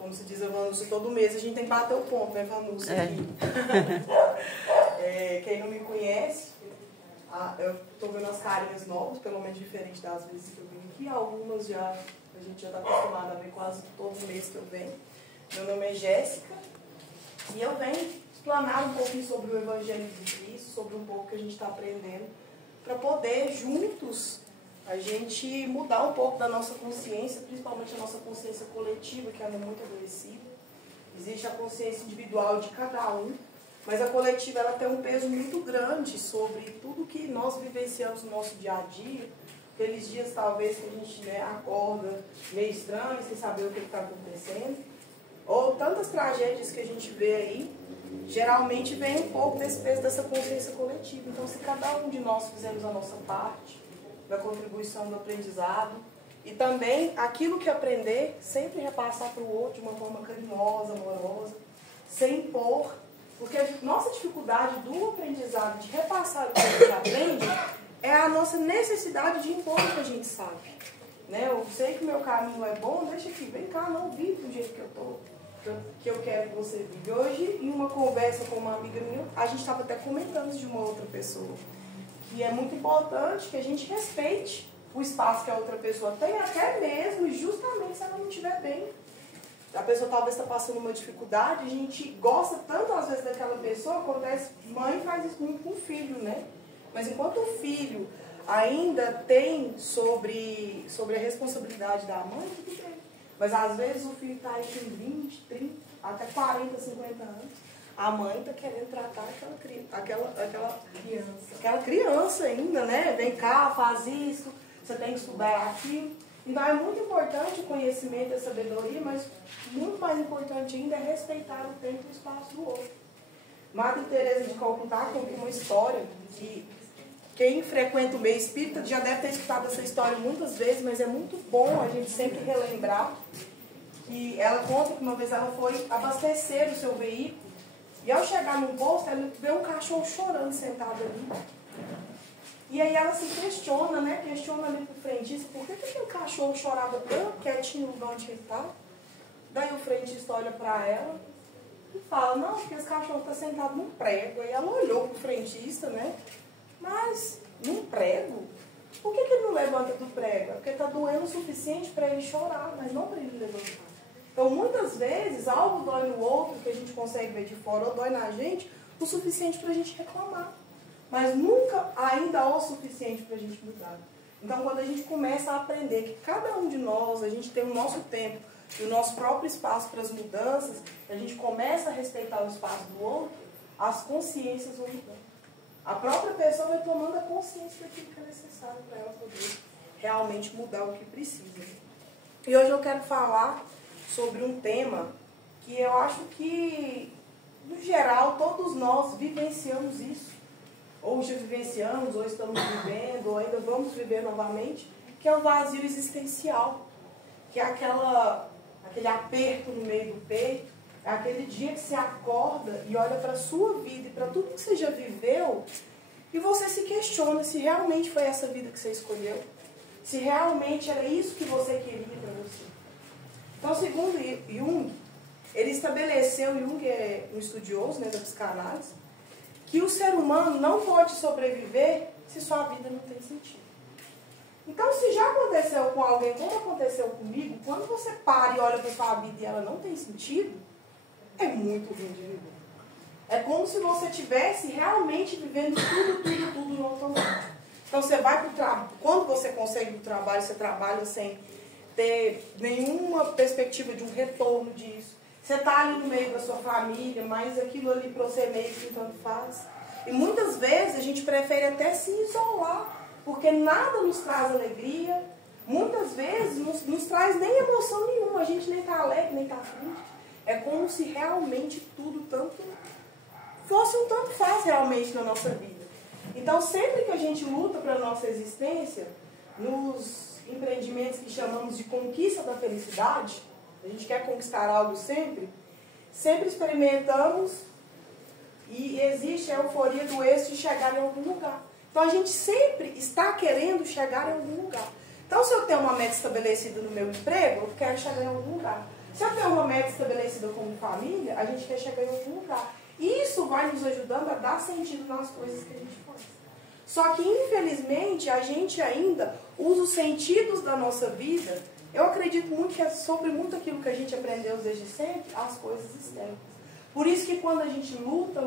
como se diz a Vanusa, todo mês a gente tem que bater o ponto, né, Vanusa? Aqui. Quem não me conhece, eu estou vendo as carinhas novas, pelo menos diferente das vezes que eu vim aqui. Algumas a gente já está acostumado a ver quase todo mês que eu venho. Meu nome é Jéssica e eu venho explanar um pouquinho sobre o Evangelho de Cristo, sobre um pouco que a gente está aprendendo, para poder juntos a gente mudar um pouco da nossa consciência, principalmente a nossa consciência coletiva, que anda muito adoecida. Existe a consciência individual de cada um, mas a coletiva ela tem um peso muito grande sobre tudo que nós vivenciamos no nosso dia a dia. Aqueles dias talvez que a gente, né, acorda meio estranho, sem saber o que está acontecendo, ou tantas tragédias que a gente vê aí, geralmente vem um pouco desse peso dessa consciência coletiva. Então, se cada um de nós fizermos a nossa parte da contribuição do aprendizado e também aquilo que aprender, sempre repassar para o outro de uma forma carinhosa, amorosa, sem impor, porque a nossa dificuldade do aprendizado, de repassar o que a gente aprende, é a nossa necessidade de impor o que a gente sabe. Né? Eu sei que o meu caminho é bom, deixa aqui, vem cá, não vive do jeito que eu estou. Que eu quero que você vive. Hoje, em uma conversa com uma amiga minha, a gente estava até comentando de uma outra pessoa, que é muito importante que a gente respeite o espaço que a outra pessoa tem, até mesmo, justamente se ela não estiver bem. A pessoa talvez está passando uma dificuldade, a gente gosta tanto às vezes daquela pessoa, acontece, mãe faz isso muito com o filho, né? Mas enquanto o filho ainda tem sobre a responsabilidade da mãe, tudo bem. Mas às vezes o filho está aí com 20, 30, até 40, 50 anos. A mãe está querendo tratar aquela criança ainda, né? Vem cá, faz isso, você tem que estudar aquilo. Então é muito importante o conhecimento e a sabedoria, mas muito mais importante ainda é respeitar o tempo e o espaço do outro. Madre Teresa de Calcutá conta uma história que quem frequenta o meio espírita já deve ter escutado essa história muitas vezes, mas é muito bom a gente sempre relembrar que ela conta que uma vez ela foi abastecer o seu veículo e ao chegar no posto ela vê um cachorro chorando sentado ali. E aí ela se questiona, né? Questiona ali pro frentista, por que aquele cachorro chorava tão quietinho no lugar onde ele estava? Daí o frentista olha para ela e fala, não, porque esse cachorro está sentado num prego. Aí ela olhou pro frentista, né? Mas, num prego? Por que ele não levanta do prego? É porque está doendo o suficiente para ele chorar, mas não para ele levantar. Então, muitas vezes, algo dói no outro que a gente consegue ver de fora, ou dói na gente, o suficiente para a gente reclamar. Mas nunca ainda o suficiente para a gente mudar. Então, quando a gente começa a aprender que cada um de nós, a gente tem o nosso tempo e o nosso próprio espaço para as mudanças, a gente começa a respeitar o espaço do outro, as consciências vão mudando. A própria pessoa vai tomando a consciência daquilo que é necessário para ela poder realmente mudar o que precisa. E hoje eu quero falar sobre um tema que eu acho que, no geral, todos nós vivenciamos isso. Ou já vivenciamos, ou estamos vivendo, ou ainda vamos viver novamente, que é o vazio existencial. Que é aquele aperto no meio do peito, é aquele dia que você acorda e olha para a sua vida e para tudo que você já viveu e você se questiona se realmente foi essa vida que você escolheu, se realmente era isso que você queria para você. Então, segundo Jung, ele estabeleceu, Jung é um estudioso, né, da psicanálise, que o ser humano não pode sobreviver se sua vida não tem sentido. Então, se já aconteceu com alguém, como aconteceu comigo, quando você para e olha para sua vida e ela não tem sentido, é muito ruim de viver. É como se você estivesse realmente vivendo tudo no automático. Então, você vai para o trabalho, quando você consegue ir para o trabalho, você trabalha sem ter nenhuma perspectiva de um retorno disso. Você está ali no meio da sua família, mas aquilo ali para você meio que tanto faz. E muitas vezes a gente prefere até se isolar, porque nada nos traz alegria, muitas vezes nos traz nem emoção nenhuma, a gente nem está alegre, nem está triste. É como se realmente tudo fosse um tanto faz realmente na nossa vida. Então, sempre que a gente luta para a nossa existência, nos empreendimentos que chamamos de conquista da felicidade, a gente quer conquistar algo sempre experimentamos e existe a euforia do êxito de chegar em algum lugar. Então a gente sempre está querendo chegar em algum lugar. Então, se eu tenho uma meta estabelecida no meu emprego, eu quero chegar em algum lugar. Se eu tenho uma meta estabelecida como família, a gente quer chegar em algum lugar. E isso vai nos ajudando a dar sentido nas coisas que a gente faz. Só que, infelizmente, a gente ainda usa os sentidos da nossa vida. Eu acredito muito que é sobre muito aquilo que a gente aprendeu desde sempre, as coisas externas. Por isso que quando a gente luta,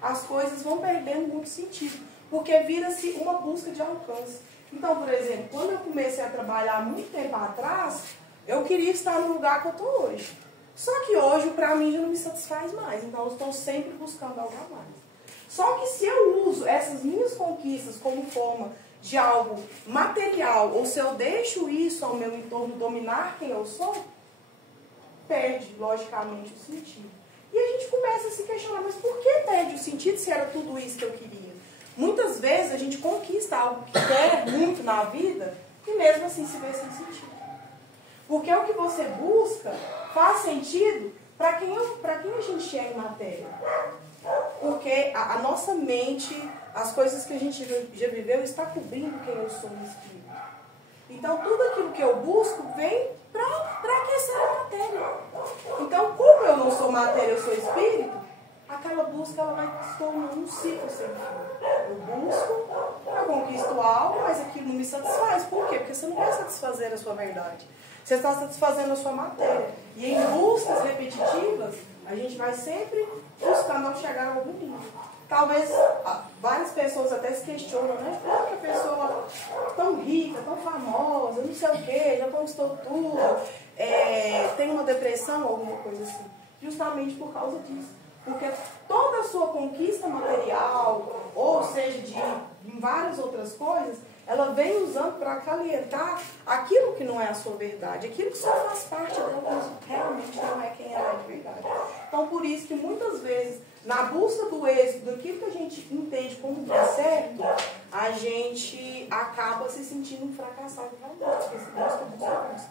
as coisas vão perdendo muito sentido. Porque vira-se uma busca de alcance. Então, por exemplo, quando eu comecei a trabalhar muito tempo atrás, eu queria estar no lugar que eu estou hoje. Só que hoje, para mim, já não me satisfaz mais. Então, eu estou sempre buscando algo a mais. Só que se eu uso essas minhas conquistas como forma de algo material, ou se eu deixo isso ao meu entorno dominar quem eu sou, perde, logicamente, o sentido. E a gente começa a se questionar, mas por que perde o sentido se era tudo isso que eu queria? Muitas vezes a gente conquista algo que quer muito na vida e mesmo assim se vê sem sentido. Porque o que você busca faz sentido para quem a gente é em matéria. Porque a nossa mente, as coisas que a gente já viveu, está cobrindo quem eu sou no espírito. Então, tudo aquilo que eu busco vem para aquecer a matéria. Então, como eu não sou matéria, eu sou espírito, aquela busca ela vai se tornando um ciclo sem fim. Eu busco, eu conquisto algo, mas aquilo não me satisfaz. Por quê? Porque você não vai satisfazer a sua verdade. Você está satisfazendo a sua matéria. E em buscas repetitivas, a gente vai sempre buscando ao chegar a algum nível. Talvez várias pessoas até se questionam, né? Como que a pessoa tão rica, tão famosa, não sei o quê, já conquistou tudo, tem uma depressão ou alguma coisa assim. Justamente por causa disso. Porque toda a sua conquista material, ou seja, em várias outras coisas, ela vem usando para acalentar aquilo que não é a sua verdade, aquilo que só faz parte dela, mas realmente não é quem ela é de verdade. Então, por isso que muitas vezes, na busca do êxito, daquilo que a gente entende como que é certo, a gente acaba se sentindo um fracassado realmente, porque se busca.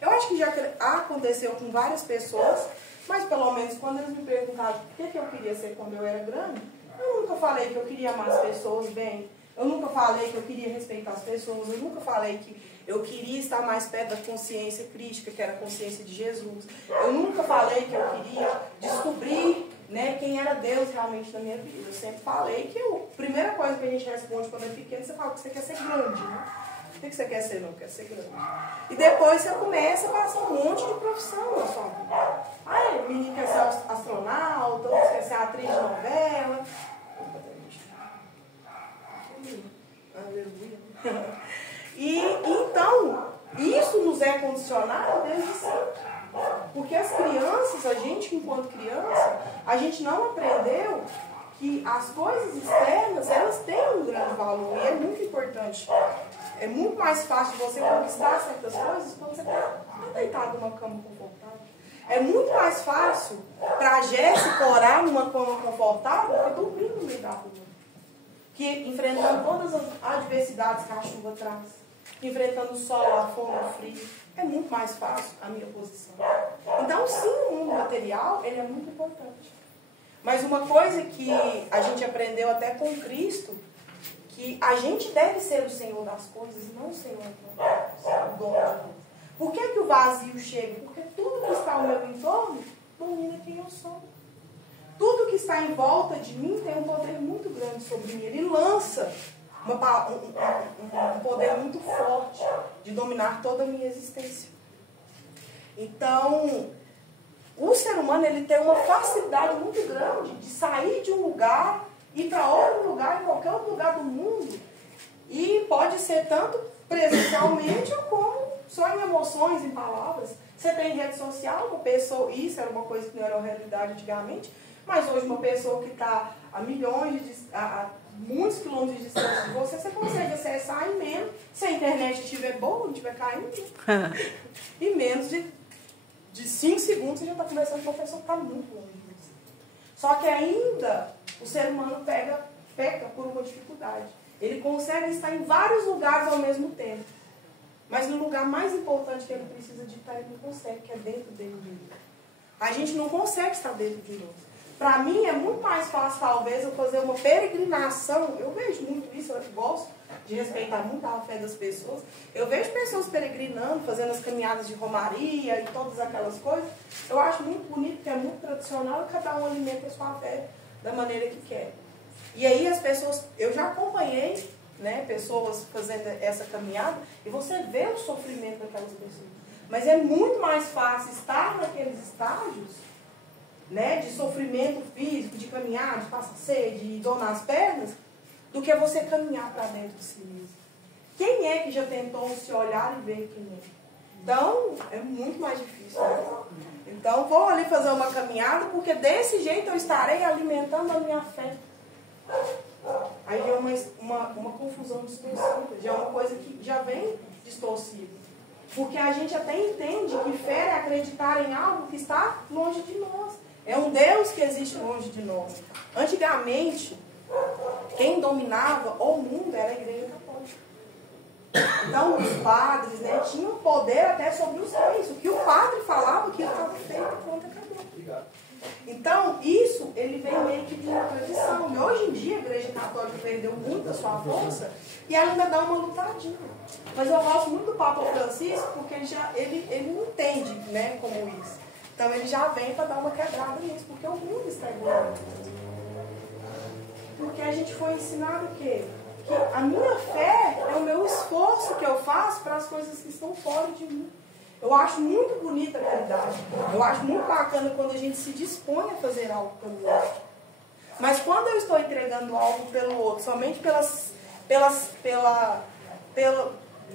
Eu acho que já aconteceu com várias pessoas, mas pelo menos quando eles me perguntaram o que eu queria ser quando eu era grande, eu nunca falei que eu queria amar as pessoas bem. Eu nunca falei que eu queria respeitar as pessoas, eu nunca falei que eu queria estar mais perto da consciência crística, que era a consciência de Jesus. Eu nunca falei que eu queria descobrir, né, quem era Deus realmente na minha vida. Eu sempre falei que a primeira coisa que a gente responde quando é pequeno, você fala que você quer ser grande, né? O que você quer ser? Não, eu quero ser grande. E depois você começa a passar um monte de profissão na sua vida. Ah, o menino quer ser astronauta, outro quer ser atriz de novela. Aleluia. E então, isso nos é condicionado desde sempre. Porque as crianças, a gente enquanto criança, a gente não aprendeu que as coisas externas, elas têm um grande valor e é muito importante. É muito mais fácil você conquistar certas coisas quando você está deitado numa cama confortável. É muito mais fácil para a Jéssica orar numa cama confortável do que dormir no meio da rua. Que enfrentando todas as adversidades que a chuva traz, enfrentando o sol, a fome, o frio, é muito mais fácil a minha posição. Então, sim, o mundo material, ele é muito importante. Mas uma coisa que a gente aprendeu até com Cristo, que a gente deve ser o Senhor das coisas e não o Senhor do dono. Por que o vazio chega? Porque tudo que está ao meu entorno domina quem eu sou. Tudo que está em volta de mim tem um poder muito grande sobre mim. Ele lança um poder muito forte de dominar toda a minha existência. Então, o ser humano ele tem uma facilidade muito grande de sair de um lugar, ir para outro lugar, em qualquer outro lugar do mundo. E pode ser tanto presencialmente como só em emoções, em palavras. Você tem rede social, uma pessoa, isso era uma coisa que não era uma realidade antigamente, mas hoje uma pessoa que está a muitos quilômetros de distância de você, você consegue acessar em menos, se a internet estiver boa, não estiver caindo, em menos de 5 segundos você já está conversando com uma pessoa que está muito longe de você. Só que ainda o ser humano peca por uma dificuldade. Ele consegue estar em vários lugares ao mesmo tempo. Mas no lugar mais importante que ele precisa de estar, ele não consegue, que é dentro dele mesmo. A gente não consegue estar dentro de nós. Para mim é muito mais fácil, talvez, eu fazer uma peregrinação. Eu vejo muito isso, eu gosto de de respeitar muito a fé das pessoas. Eu vejo pessoas peregrinando, fazendo as caminhadas de romaria e todas aquelas coisas. Eu acho muito bonito, porque é muito tradicional e cada um alimenta a sua fé da maneira que quer. E aí as pessoas, eu já acompanhei, né, pessoas fazendo essa caminhada e você vê o sofrimento daquelas pessoas. Mas é muito mais fácil estar naqueles estágios, né, de sofrimento físico, de caminhar, de passar sede, de dor nas pernas, do que você caminhar para dentro de si mesmo. Quem é que já tentou se olhar e ver quem é? Então, é muito mais difícil. Né? Então, vou ali fazer uma caminhada, porque desse jeito eu estarei alimentando a minha fé. Aí é uma confusão distorcida, já é uma coisa que já vem distorcida. Porque a gente até entende que fé é acreditar em algo que está longe de nós. É um Deus que existe longe de nós. Antigamente, quem dominava o mundo era a igreja católica. Então, os padres, né, tinham poder até sobre os reis. O que o padre falava, aquilo estava feito, pronto, acabou. Então, isso, ele vem meio que de uma tradição. E hoje em dia, a igreja católica perdeu muito a sua força e ela ainda dá uma lutadinha. Mas eu gosto muito do Papa Francisco, porque ele não entende, né, como isso. Então, ele já vem para dar uma quebrada nisso, porque o mundo está igual. Porque a gente foi ensinado o quê? Que a minha fé é o meu esforço que eu faço para as coisas que estão fora de mim. Eu acho muito bonita a caridade. Eu acho muito bacana quando a gente se dispõe a fazer algo pelo outro. Mas quando eu estou entregando algo pelo outro, somente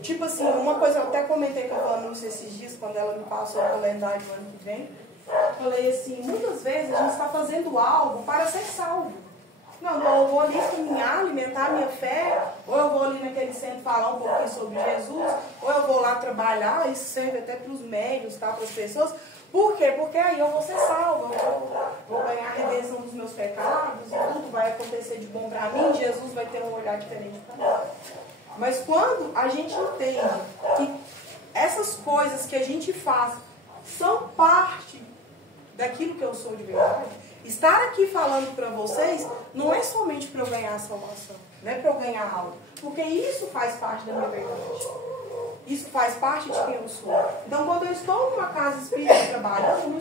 tipo assim, uma coisa, eu até comentei com a Vanúcia esses dias, quando ela me passou o calendário do ano que vem. Falei assim, muitas vezes a gente está fazendo algo para ser salvo. Não, então eu vou ali caminhar, alimentar a minha fé, ou eu vou ali naquele centro falar um pouquinho sobre Jesus, ou eu vou lá trabalhar, isso serve até para os médios, tá, para as pessoas. Por quê? Porque aí eu vou ser salvo, eu vou ganhar a redenção dos meus pecados, e tudo vai acontecer de bom para mim, Jesus vai ter um olhar diferente para mim. Mas quando a gente entende que essas coisas que a gente faz são parte daquilo que eu sou de verdade, estar aqui falando para vocês não é somente para eu ganhar a salvação, não é para eu ganhar algo, porque isso faz parte da minha verdade. Isso faz parte de quem eu sou. Então, quando eu estou numa casa espírita trabalhando,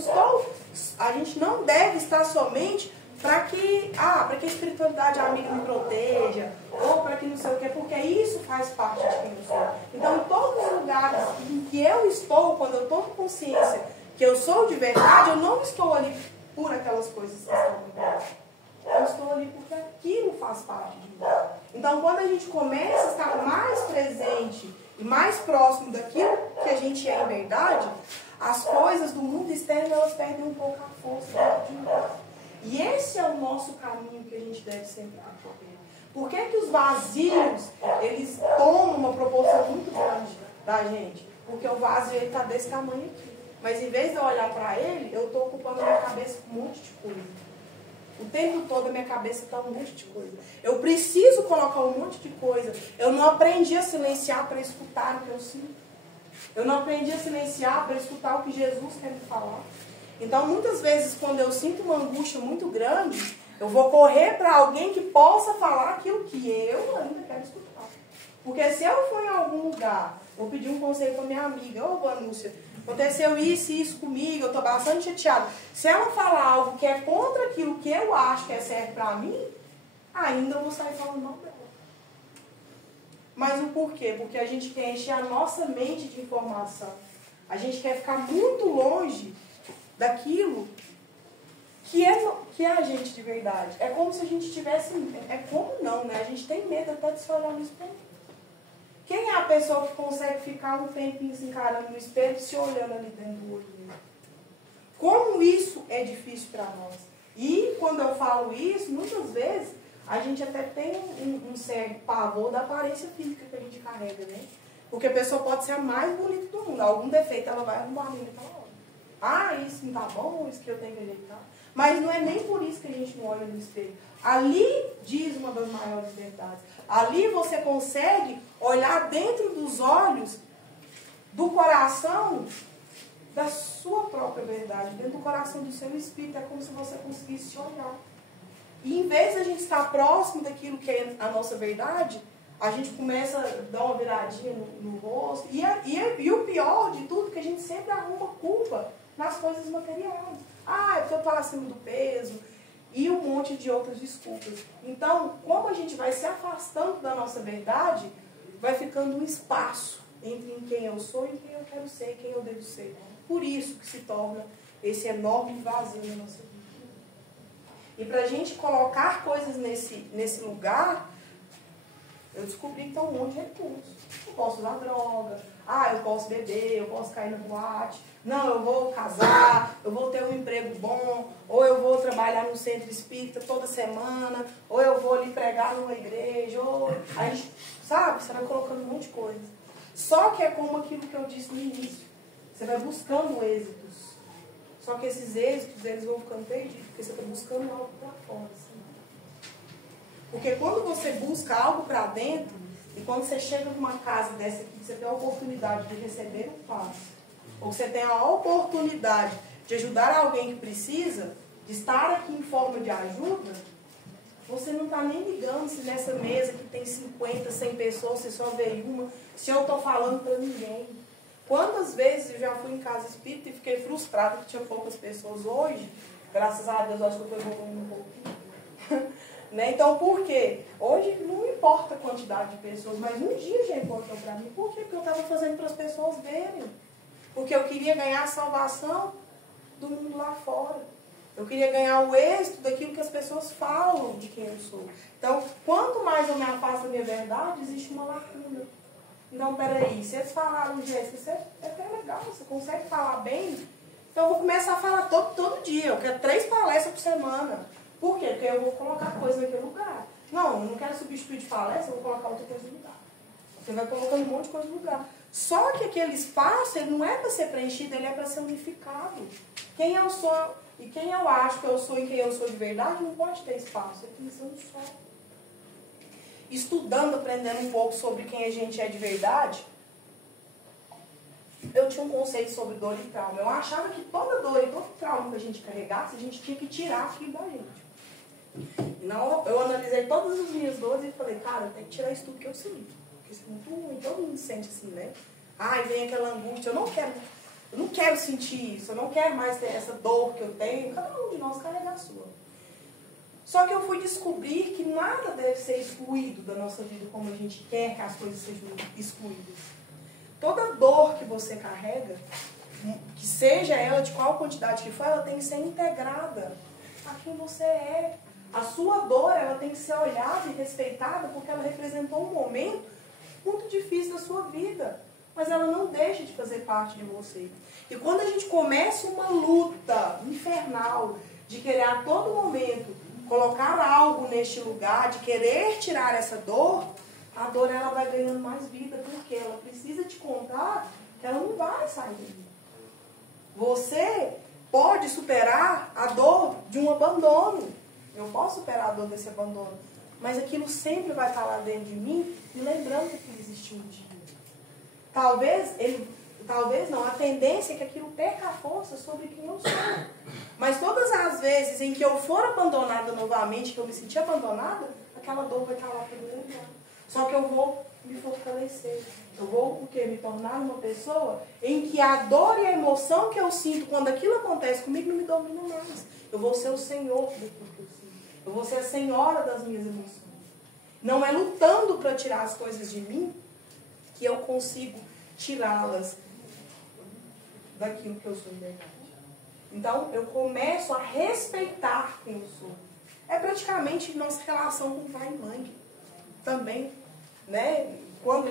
a gente não deve estar somente para que a espiritualidade amiga me proteja, ou para que não sei o que, porque isso faz parte de quem eu sou. Então, em todos os lugares em que eu estou, quando eu tomo consciência que eu sou de verdade, eu não estou ali por aquelas coisas que estão comigo. Eu estou ali porque aquilo faz parte de mim. Então, quando a gente começa a estar mais presente e mais próximo daquilo que a gente é em verdade, as coisas do mundo externo, elas perdem um pouco a força de nós. E esse é o nosso caminho que a gente deve sempre percorrer. Por que que os vazios, eles tomam uma proporção muito grande da gente? Porque o vazio está desse tamanho aqui. Mas em vez de eu olhar para ele, eu estou ocupando a minha cabeça com um monte de coisa. O tempo todo a minha cabeça está um monte de coisa. Eu preciso colocar um monte de coisa. Eu não aprendi a silenciar para escutar o que eu sinto. Eu não aprendi a silenciar para escutar o que Jesus quer me falar. Então, muitas vezes, quando eu sinto uma angústia muito grande, eu vou correr para alguém que possa falar aquilo que eu ainda quero escutar. Porque se eu for em algum lugar, vou pedir um conselho para minha amiga, ô Vanúcia, aconteceu isso e isso comigo, eu estou bastante chateada. Se ela falar algo que é contra aquilo que eu acho que é certo para mim, ainda eu vou sair falando mal dela. Mas o porquê? Porque a gente quer encher a nossa mente de informação. A gente quer ficar muito longe daquilo que é a gente de verdade. É como se a gente tivesse... É como não, né? A gente tem medo até de se olhar no espelho. Quem é a pessoa que consegue ficar um tempinho se encarando no espelho, se olhando ali dentro do olho dele? Como isso é difícil para nós. E quando eu falo isso, muitas vezes a gente até tem um certo pavor da aparência física que a gente carrega, né? Porque a pessoa pode ser a mais bonita do mundo. Algum defeito ela vai arrumar ali naquela hora. Ah, isso não tá bom, isso que eu tenho que ajeitar. Mas não é nem por isso que a gente não olha no espelho. Ali diz uma das maiores verdades. Ali você consegue olhar dentro dos olhos, do coração, da sua própria verdade, dentro do coração do seu espírito. É como se você conseguisse olhar. E em vez de a gente estar próximo daquilo que é a nossa verdade, a gente começa a dar uma viradinha no rosto. E o pior de tudo é que a gente sempre arruma culpa nas coisas materiais. Ah, é porque eu estou acima do peso. E um monte de outras desculpas. Então, como a gente vai se afastando da nossa verdade, vai ficando um espaço entre quem eu sou e quem eu quero ser, quem eu devo ser. Por isso que se torna esse enorme vazio na nossa vida. E para a gente colocar coisas nesse lugar, eu descobri que tem um monte de recursos. Eu posso usar droga, eu posso beber, eu posso cair na boate. Não, eu vou casar, eu vou ter um emprego bom, ou eu vou trabalhar no centro espírita toda semana, ou eu vou ali pregar numa igreja, ou a gente, sabe, você vai colocando um monte de coisa. Só que é como aquilo que eu disse no início. Você vai buscando êxitos. Só que esses êxitos, eles vão ficando perdidos, porque você está buscando algo para fora. Assim. Porque quando você busca algo para dentro, e quando você chega numa casa dessa aqui, você tem a oportunidade de receber um passe, ou você tem a oportunidade de ajudar alguém que precisa, de estar aqui em forma de ajuda, você não está nem ligando se nessa mesa que tem 50, 100 pessoas, você só vê uma, se eu estou falando para ninguém. Quantas vezes eu já fui em casa espírita e fiquei frustrada que tinha poucas pessoas hoje, graças a Deus, acho que eu estou evoluindo um pouquinho. Né? Então, por quê? Hoje não importa a quantidade de pessoas, mas um dia já importou para mim. Por quê? Porque eu estava fazendo para as pessoas verem. Porque eu queria ganhar a salvação do mundo lá fora. Eu queria ganhar o êxito daquilo que as pessoas falam de quem eu sou. Então, quanto mais eu me afasto da minha verdade, existe uma lacuna. Então, peraí, se eles falaram, Jéssica, você é até legal, você consegue falar bem, então eu vou começar a falar todo dia. Eu quero 3 palestras por semana. Por quê? Porque eu vou colocar coisa naquele lugar. Não, eu não quero substituir de palestra, eu vou colocar outra coisa no lugar. Você vai colocando um monte de coisa no lugar. Só que aquele espaço, ele não é para ser preenchido, ele é para ser unificado. Quem eu sou e quem eu acho que eu sou e quem eu sou de verdade, não pode ter espaço. É que são só. Estudando, aprendendo um pouco sobre quem a gente é de verdade, eu tinha um conceito sobre dor e trauma. Eu achava que toda dor e todo trauma que a gente carregasse, a gente tinha que tirar aquilo da gente. Não, eu analisei todas as minhas dores e falei, cara, eu tenho que tirar isso tudo que eu sinto. Porque isso é muito ruim, todo mundo sente assim, né? Ai, vem aquela angústia, eu não quero sentir isso, eu não quero mais ter essa dor que eu tenho. Cada um de nós carrega a sua. Só que eu fui descobrir que nada deve ser excluído da nossa vida como a gente quer que as coisas sejam excluídas. Toda dor que você carrega, que seja ela de qual quantidade que for, ela tem que ser integrada a quem você é. A sua dor, ela tem que ser olhada e respeitada porque ela representou um momento muito difícil da sua vida. Mas ela não deixa de fazer parte de você. E quando a gente começa uma luta infernal de querer a todo momento colocar algo neste lugar, de querer tirar essa dor, a dor ela vai ganhando mais vida, porque ela precisa te contar que ela não vai sair dali. Você pode superar a dor de um abandono. Eu posso superar a dor desse abandono. Mas aquilo sempre vai estar lá dentro de mim, me lembrando que aquilo existiu um dia. Talvez não, a tendência é que aquilo perca a força sobre quem eu sou. Mas todas as vezes em que eu for abandonada novamente, que eu me sentir abandonada, aquela dor vai estar lá para me lembrar. Só que eu vou me fortalecer. Eu vou o quê? Me tornar uma pessoa em que a dor e a emoção que eu sinto quando aquilo acontece comigo não me domina mais. Eu vou ser o senhor daquilo que eu sinto. Eu vou ser a senhora das minhas emoções. Não é lutando para tirar as coisas de mim que eu consigo tirá-las daquilo que eu sou em verdade. Então, eu começo a respeitar quem eu sou. É praticamente nossa relação com pai e mãe. Também, né? Quando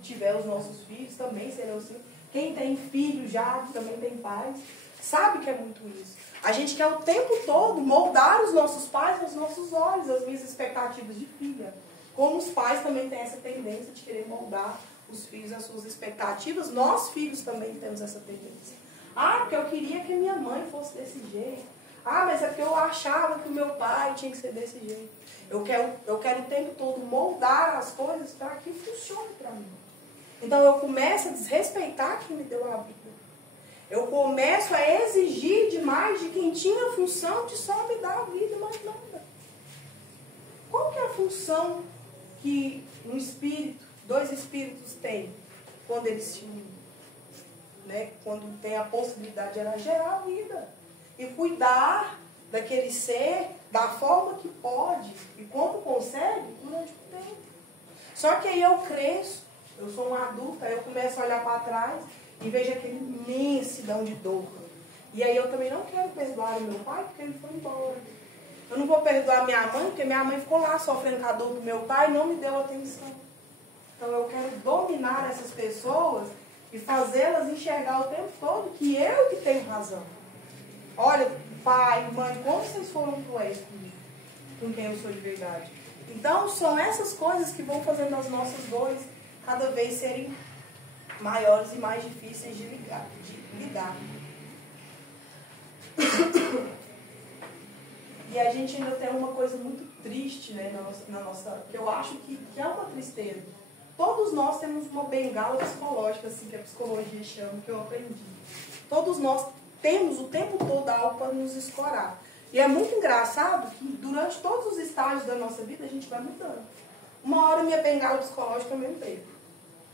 tiver os nossos filhos, também serão assim. Quem tem filho já, também tem pais, sabe que é muito isso. A gente quer o tempo todo moldar os nossos pais aos nossos olhos, as minhas expectativas de filha. Como os pais também têm essa tendência de querer moldar os filhos às suas expectativas, nós filhos também temos essa tendência. Ah, porque eu queria que minha mãe fosse desse jeito. Ah, mas é porque eu achava que o meu pai tinha que ser desse jeito. Eu quero o tempo todo moldar as coisas para que funcione para mim. Então eu começo a desrespeitar quem me deu a vida. Eu começo a exigir demais de quem tinha a função de só me dar a vida, mais nada. Qual que é a função que um espírito, dois espíritos têm quando eles se unem, né? Quando tem a possibilidade de gerar a vida e cuidar daquele ser da forma que pode e como consegue durante o tempo. Só que aí eu cresço, eu sou uma adulta, aí eu começo a olhar para trás e vejo aquele imensidão de dor. E aí eu também não quero perdoar o meu pai porque ele foi embora. Eu não vou perdoar minha mãe porque minha mãe ficou lá sofrendo com a dor do meu pai e não me deu atenção. Então eu quero dominar essas pessoas e fazê-las enxergar o tempo todo que eu que tenho razão. Olha, pai, mãe, como vocês foram cruéis comigo, com quem eu sou de verdade. Então são essas coisas que vão fazendo as nossas dores cada vez serem maiores e mais difíceis de lidar. E a gente ainda tem uma coisa muito triste, né, na nossa, que eu acho que é uma tristeza. Todos nós temos uma bengala psicológica, assim, que a psicologia chama, que eu aprendi. Todos nós temos o tempo todo algo para nos escorar. E é muito engraçado que durante todos os estágios da nossa vida a gente vai mudando. Uma hora minha bengala psicológica é meu emprego.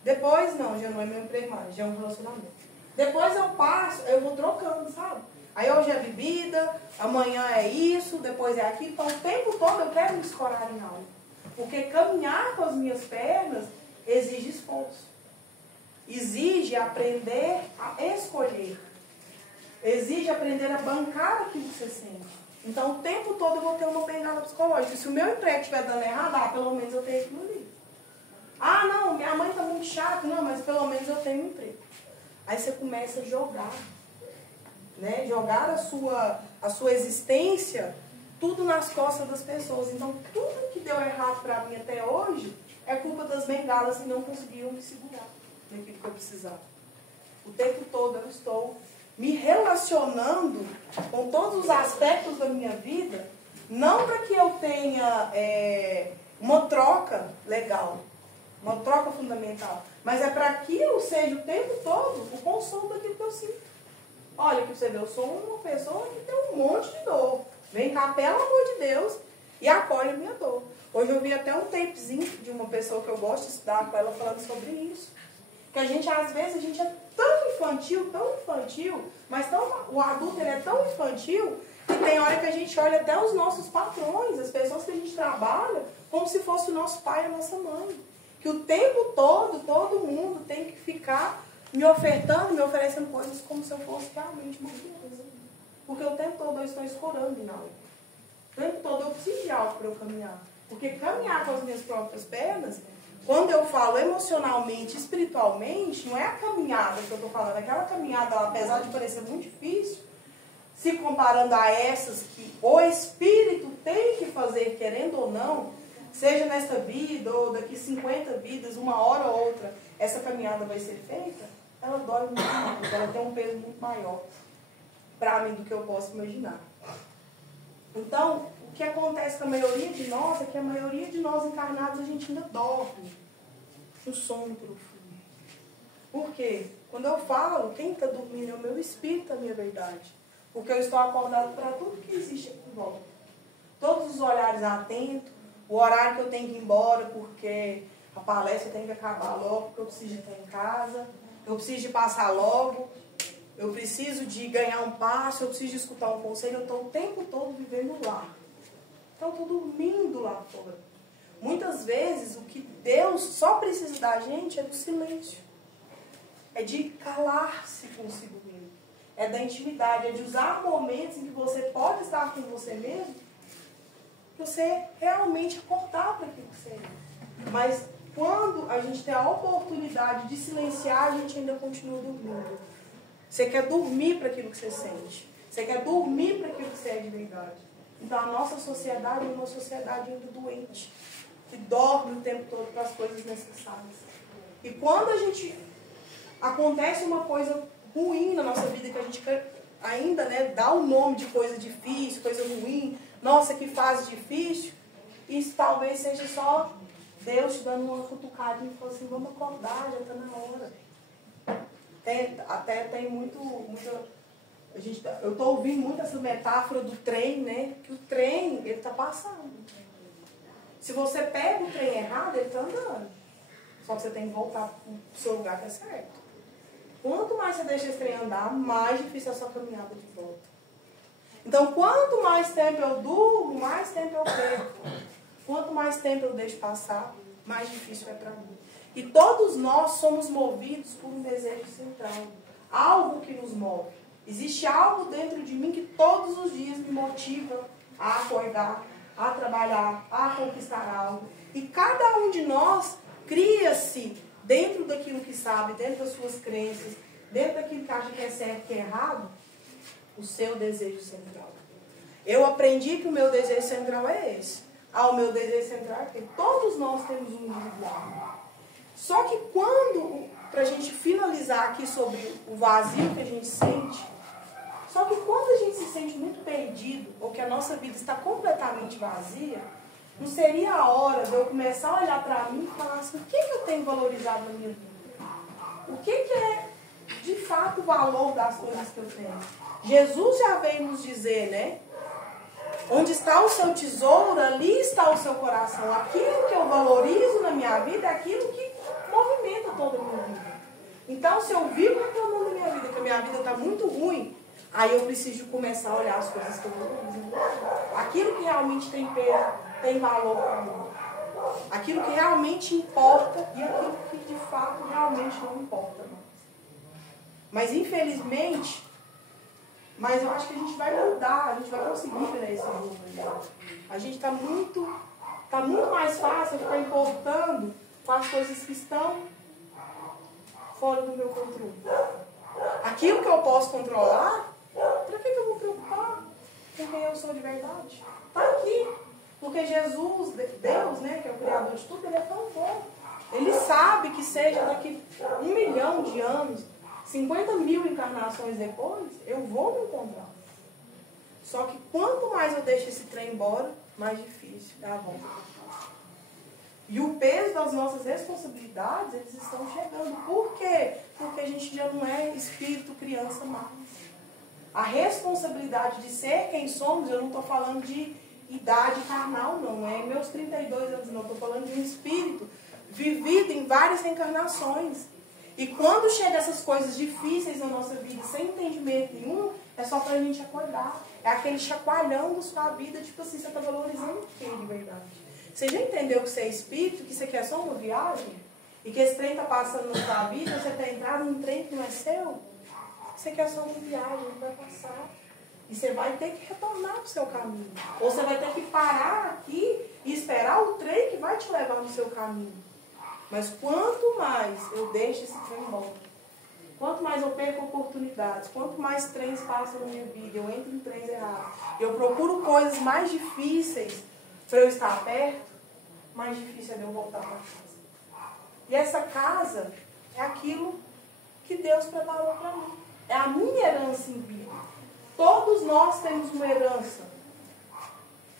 Depois, não, já não é meu emprego mais, já é um relacionamento. Depois eu passo, eu vou trocando, sabe? Aí hoje é bebida, amanhã é isso, depois é aquilo. Então o tempo todo eu quero me escorar em algo. Porque caminhar com as minhas pernas exige esforço. Exige aprender a escolher. Exige aprender a bancar aquilo que você sente. Então o tempo todo eu vou ter uma bengala psicológica. Se o meu emprego estiver dando errado, pelo menos eu tenho aquilo ali. Ah, não, minha mãe está muito chata. Não, mas pelo menos eu tenho um emprego. Aí você começa a jogar. Né? Jogar a sua existência tudo nas costas das pessoas. Então tudo que deu errado para mim até hoje é culpa das bengalas que não conseguiam me segurar naquilo que eu precisava. O tempo todo eu estou me relacionando com todos os aspectos da minha vida, não para que eu tenha uma troca legal, uma troca fundamental, mas é para que eu seja o tempo todo o consolo daquilo que eu sinto. Olha, que você vê, eu sou uma pessoa que tem um monte de dor. Vem cá, pelo amor de Deus, e acolhe a minha dor. Hoje eu vi até um tapezinho de uma pessoa que eu gosto de estudar com ela falando sobre isso. Que a gente, às vezes, a gente é tão infantil, mas o adulto ele é tão infantil que tem hora que a gente olha até os nossos patrões, as pessoas que a gente trabalha, como se fosse o nosso pai e a nossa mãe. Que o tempo todo, todo mundo tem que ficar me ofertando, me oferecendo coisas como se eu fosse realmente uma criança. Porque o tempo todo eu estou escorando em algo. O tempo todo eu preciso de algo para eu caminhar. Porque caminhar com as minhas próprias pernas, quando eu falo emocionalmente, espiritualmente, não é a caminhada que eu estou falando. Aquela caminhada, apesar de parecer muito difícil, se comparando a essas que o espírito tem que fazer, querendo ou não, seja nesta vida ou daqui 50 vidas, uma hora ou outra, essa caminhada vai ser feita, ela dói muito mais, ela tem um peso muito maior para mim do que eu posso imaginar. Então, o que acontece com a maioria de nós é que a maioria de nós encarnados a gente ainda dorme um sono profundo. Por quê? Quando eu falo, quem está dormindo é o meu espírito, a minha verdade. Porque eu estou acordado para tudo que existe aqui em volta. Todos os olhares atentos, o horário que eu tenho que ir embora porque a palestra tem que acabar logo, porque eu preciso de estar em casa, eu preciso de passar logo, eu preciso de ganhar um passo, eu preciso de escutar um conselho, eu estou o tempo todo vivendo lá. Então eu estou dormindo lá fora. Muitas vezes o que Deus só precisa da gente é do silêncio. É de calar-se consigo mesmo. É da intimidade, é de usar momentos em que você pode estar com você mesmo, você realmente acordar para aquilo que você é. Mas quando a gente tem a oportunidade de silenciar, a gente ainda continua dormindo. Você quer dormir para aquilo que você sente. Você quer dormir para aquilo que você é de verdade. Então a nossa sociedade é uma sociedade ainda doente, que dorme o tempo todo para as coisas necessárias. E quando a gente acontece uma coisa ruim na nossa vida, que a gente ainda, né, dá o nome de coisa difícil, coisa ruim, nossa, que fase difícil, isso talvez seja só Deus te dando uma cutucadinha e falando assim, vamos acordar, já está na hora. Até tem eu estou ouvindo muito essa metáfora do trem, né? Que o trem, ele está passando. Se você pega o trem errado, ele está andando. Só que você tem que voltar para o seu lugar que é certo. Quanto mais você deixa esse trem andar, mais difícil é a sua caminhada de volta. Então, quanto mais tempo eu durmo, mais tempo eu perco. Quanto mais tempo eu deixo passar, mais difícil é para mim. E todos nós somos movidos por um desejo central. Algo que nos move. Existe algo dentro de mim que todos os dias me motiva a acordar, a trabalhar, a conquistar algo. E cada um de nós cria-se dentro daquilo que sabe, dentro das suas crenças, dentro daquilo que acha que é certo e que é errado, o seu desejo central. Eu aprendi que o meu desejo central é esse. O meu desejo central é que todos nós temos um individual. Só que quando, para a gente finalizar aqui sobre o vazio que a gente sente, só que quando a gente se sente muito perdido, ou que a nossa vida está completamente vazia, não seria a hora de eu começar a olhar para mim e falar assim, o que eu tenho valorizado na minha vida? O que é, de fato, o valor das coisas que eu tenho? Jesus já veio nos dizer, né? Onde está o seu tesouro, ali está o seu coração. Aquilo que eu valorizo na minha vida é aquilo que movimenta toda a minha vida. Então, se eu vivo reclamando da minha vida, que a minha vida está muito ruim, aí eu preciso começar a olhar as coisas que eu valorizo. Aquilo que realmente tem peso, tem valor para mim. Aquilo que realmente importa e aquilo que de fato realmente não importa. Mas infelizmente, eu acho que a gente vai mudar, a gente vai conseguir virar esse jogo. A gente está muito mais fácil ficar importando com as coisas que estão fora do meu controle. Aquilo que eu posso controlar, para que eu vou preocupar com quem eu sou de verdade? Está aqui. Porque Jesus, Deus, né, que é o Criador de tudo, Ele é tão bom. Ele sabe que seja daqui 1 milhão de anos, 50 mil encarnações depois, eu vou me encontrar. Só que quanto mais eu deixo esse trem embora, mais difícil é a volta. E o peso das nossas responsabilidades, eles estão chegando. Por quê? Porque a gente já não é espírito criança mais. A responsabilidade de ser quem somos, eu não estou falando de idade carnal, não é meus 32 anos, não. Estou falando de um espírito vivido em várias reencarnações. E quando chegam essas coisas difíceis na nossa vida, sem entendimento nenhum, é só pra gente acordar. É aquele chacoalhão da sua vida, tipo assim, você está valorizando o que de verdade? Você já entendeu que você é espírito, que isso aqui é só uma viagem? E que esse trem está passando na sua vida, você está entrando num trem que não é seu? Isso aqui é só uma viagem, não vai passar. E você vai ter que retornar para o seu caminho. Ou você vai ter que parar aqui e esperar o trem que vai te levar no seu caminho. Mas quanto mais eu deixo esse trem embora, quanto mais eu perco oportunidades, quanto mais trens passam na minha vida, eu entro em trens errados, eu procuro coisas mais difíceis para eu estar perto, mais difícil é de eu voltar para casa. E essa casa é aquilo que Deus preparou para mim. É a minha herança em vida. Todos nós temos uma herança,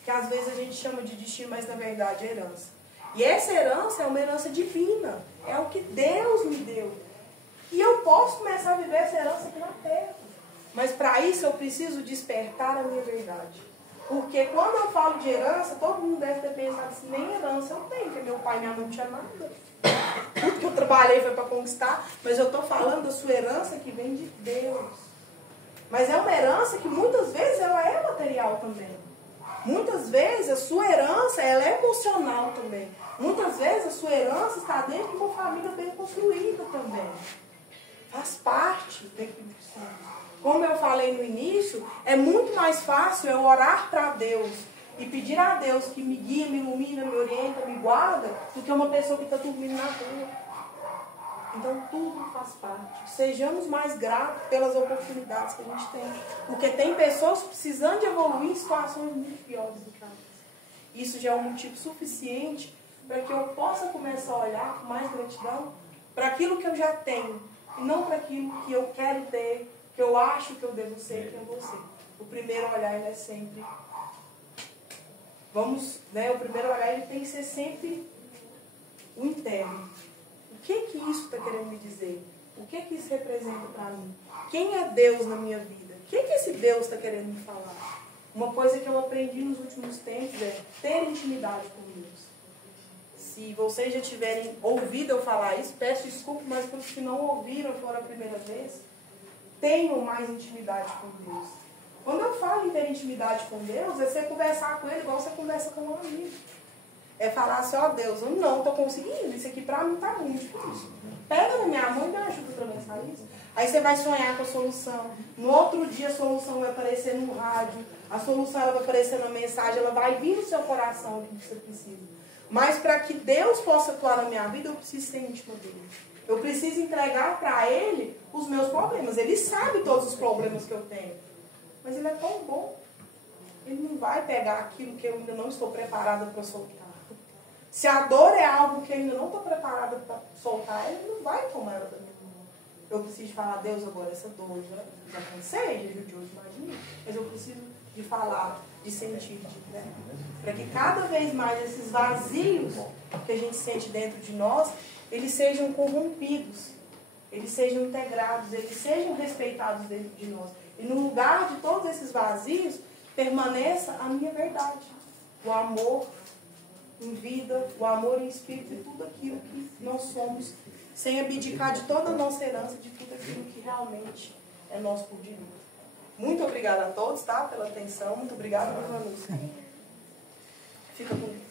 que às vezes a gente chama de destino, mas na verdade é herança. E essa herança é uma herança divina. É o que Deus me deu. E eu posso começar a viver essa herança aqui na terra. Mas para isso eu preciso despertar a minha verdade. Porque quando eu falo de herança, todo mundo deve ter pensado assim, nem herança eu tenho, porque meu pai e minha mãe não tinham nada. Tudo que eu trabalhei foi para conquistar, mas eu estou falando da sua herança que vem de Deus. Mas é uma herança que muitas vezes ela é material também. Muitas vezes a sua herança ela é emocional também. Muitas vezes a sua herança está dentro de uma família bem construída também. Faz parte daquilo que somos. Como eu falei no início, é muito mais fácil eu orar para Deus e pedir a Deus que me guie, me ilumina, me orienta, me guarda, do que uma pessoa que está dormindo na rua. Então tudo faz parte. Sejamos mais gratos pelas oportunidades que a gente tem. Porque tem pessoas precisando de evoluir em situações muito piores do que a nossa. Isso já é um motivo suficiente para que eu possa começar a olhar com mais gratidão para aquilo que eu já tenho. E não para aquilo que eu quero ter, que eu acho que eu devo ser, que eu vou ser. O primeiro olhar ele é sempre... o primeiro olhar ele tem que ser sempre o interno. O que isso está querendo me dizer? O que isso representa para mim? Quem é Deus na minha vida? O que esse Deus está querendo me falar? Uma coisa que eu aprendi nos últimos tempos é ter intimidade com Deus. Se vocês já tiverem ouvido eu falar isso, peço desculpa, mas para os que não ouviram foram a primeira vez, tenham mais intimidade com Deus. Quando eu falo em ter intimidade com Deus, é você conversar com Ele igual você conversa com um amigo. É falar assim, ó Deus, eu não estou conseguindo, isso aqui para mim está muito difícil. Pega na minha mão e me ajuda a atravessar isso. Aí você vai sonhar com a solução. No outro dia a solução vai aparecer no rádio, a solução ela vai aparecer na mensagem, ela vai vir no seu coração o que você precisa. Mas para que Deus possa atuar na minha vida, eu preciso ser íntima dele. Eu preciso entregar para Ele os meus problemas. Ele sabe todos os problemas que eu tenho. Mas Ele é tão bom. Ele não vai pegar aquilo que eu ainda não estou preparada para soltar. Se a dor é algo que eu ainda não estou preparada para soltar, Ele não vai tomar ela da minha mão. Eu preciso falar, Deus, agora essa dor já cansei, já judiou demais de mim. Mas eu preciso de falar, de sentir, para que cada vez mais esses vazios que a gente sente dentro de nós, eles sejam corrompidos, eles sejam integrados, eles sejam respeitados dentro de nós. E no lugar de todos esses vazios, permaneça a minha verdade, o amor em vida, o amor em espírito e tudo aquilo que nós somos, sem abdicar de toda a nossa herança, de tudo aquilo que realmente é nosso por direito. Muito obrigada a todos, tá? Pela atenção. Muito obrigada, Vanusa. Fica com Deus.